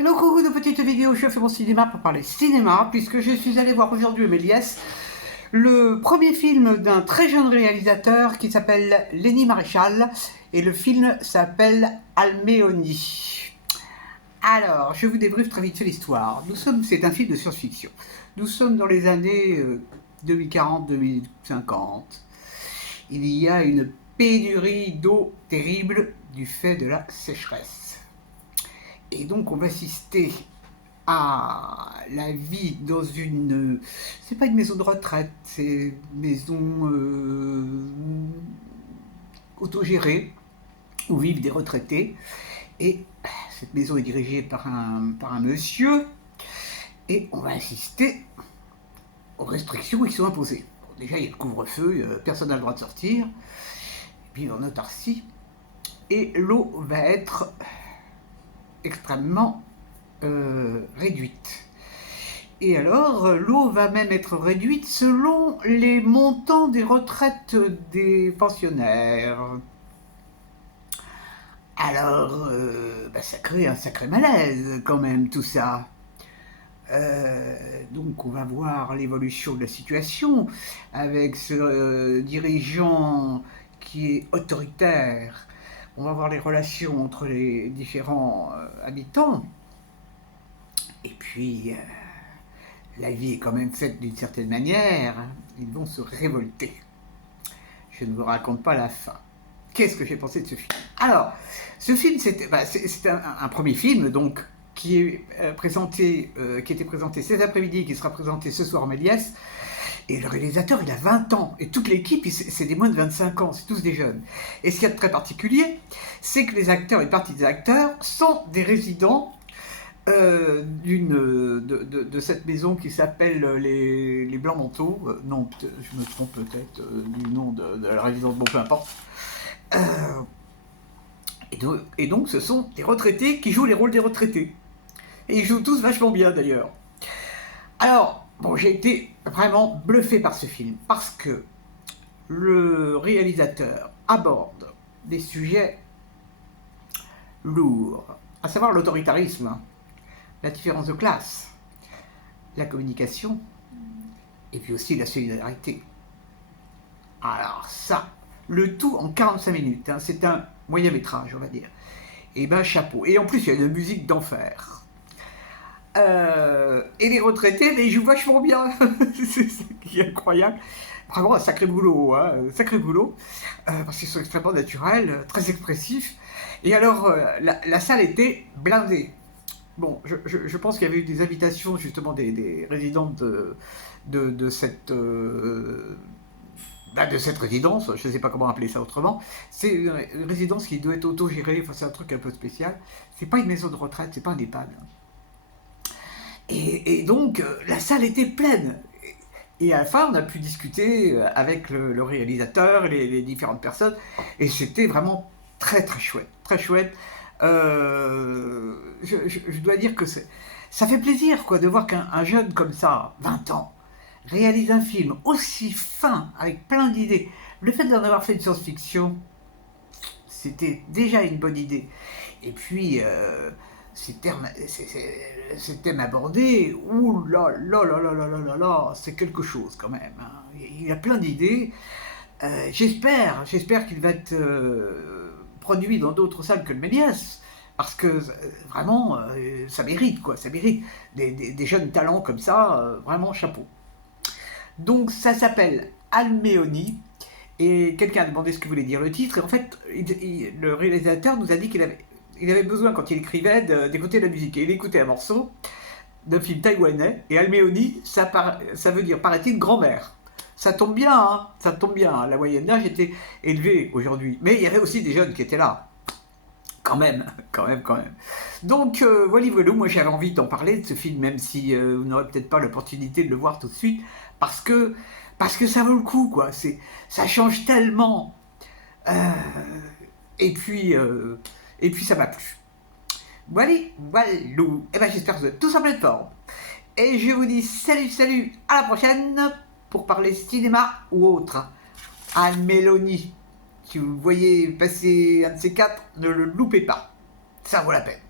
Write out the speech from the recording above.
Hello, coucou de petite vidéo, je fais mon cinéma pour parler cinéma, puisque je suis allé voir aujourd'hui au Méliès le premier film d'un très jeune réalisateur qui s'appelle Lenny Maréchal, et le film s'appelle Alméonie. Alors, je vous débriefe très vite fait l'histoire. C'est un film de science-fiction. Nous sommes dans les années 2040-2050. Il y a une pénurie d'eau terrible du fait de la sécheresse. Et donc on va assister à la vie dans une... C'est pas une maison de retraite, c'est une maison autogérée où vivent des retraités. Et cette maison est dirigée par un monsieur. Et on va assister aux restrictions qui sont imposées. Bon, déjà il y a le couvre-feu, personne n'a le droit de sortir. Et puis en autarcie. Et l'eau va être extrêmement réduite. Et alors, l'eau va même être réduite selon les montants des retraites des pensionnaires. Alors, ça crée un sacré malaise quand même, tout ça. Donc on va voir l'évolution de la situation avec ce dirigeant qui est autoritaire. On va voir les relations entre les différents habitants. Et puis, la vie est quand même faite d'une certaine manière. Ils vont se révolter. Je ne vous raconte pas la fin. Qu'est-ce que j'ai pensé de ce film? Alors, ce film, c'est un premier film, donc, qui est qui était présenté cet après-midi, qui sera présenté ce soir en Méliès. Et le réalisateur, il a 20 ans. Et toute l'équipe, c'est des moins de 25 ans. C'est tous des jeunes. Et ce qu'il y a de très particulier, c'est que les acteurs, une partie des acteurs, sont des résidents de cette maison qui s'appelle les Blancs Manteaux. Non, je me trompe peut-être du nom de la résidence, bon, peu importe. Et donc, ce sont des retraités qui jouent les rôles des retraités. Et ils jouent tous vachement bien, d'ailleurs. Alors, bon, j'ai été vraiment bluffé par ce film, parce que le réalisateur aborde des sujets lourds, à savoir l'autoritarisme, la différence de classe, la communication, et puis aussi la solidarité. Alors ça, le tout en 45 minutes, hein, c'est un moyen métrage, on va dire. Et ben chapeau. Et en plus, il y a une musique d'enfer. Et les retraités, ils jouent vachement bien. C'est ça qui est incroyable. Vraiment un sacré boulot, hein, sacré boulot. Parce qu'ils sont extrêmement naturels, très expressifs. Et alors, la salle était blindée. Bon, je pense qu'il y avait eu des invitations justement des résidents de cette résidence, je ne sais pas comment appeler ça autrement. C'est une résidence qui doit être autogérée, enfin c'est un truc un peu spécial. C'est pas une maison de retraite, c'est pas un EHPAD. Et donc la salle était pleine. Et à la fin, on a pu discuter avec le réalisateur et les différentes personnes, et c'était vraiment très très chouette, très chouette. Je dois dire que ça fait plaisir quoi, de voir qu'un jeune comme ça, 20 ans, réalise un film aussi fin, avec plein d'idées. Le fait d'en avoir fait une science-fiction, c'était déjà une bonne idée. Et puis, ces thèmes abordés, ouh là là là là là là là là, c'est quelque chose quand même. Hein. Il y a plein d'idées. J'espère qu'il va être produit dans d'autres salles que le Méliès, parce que vraiment, ça mérite, quoi, ça mérite. Des jeunes talents comme ça, vraiment chapeau. Donc ça s'appelle Alméonie, et quelqu'un a demandé ce que voulait dire le titre, et en fait, le réalisateur nous a dit qu'il avait besoin, quand il écrivait, d'écouter la musique. Et il écoutait un morceau d'un film taïwanais, et Alméonie, ça veut dire, paraît-il, grand-mère. Ça tombe bien, hein, ça tombe bien. Hein. La moyenne d'âge était élevée aujourd'hui. Mais il y avait aussi des jeunes qui étaient là. Quand même. Donc, voilà, moi j'avais envie d'en parler de ce film, même si vous n'aurez peut-être pas l'opportunité de le voir tout de suite, parce que ça vaut le coup, quoi. Ça change tellement. Et puis ça m'a plu. Voilà. Et ben j'espère que vous êtes tous en pleine forme. Et je vous dis salut, à la prochaine pour parler cinéma ou autre. Alméonie. Si vous voyez passer un de ces quatre, ne le loupez pas. Ça vaut la peine.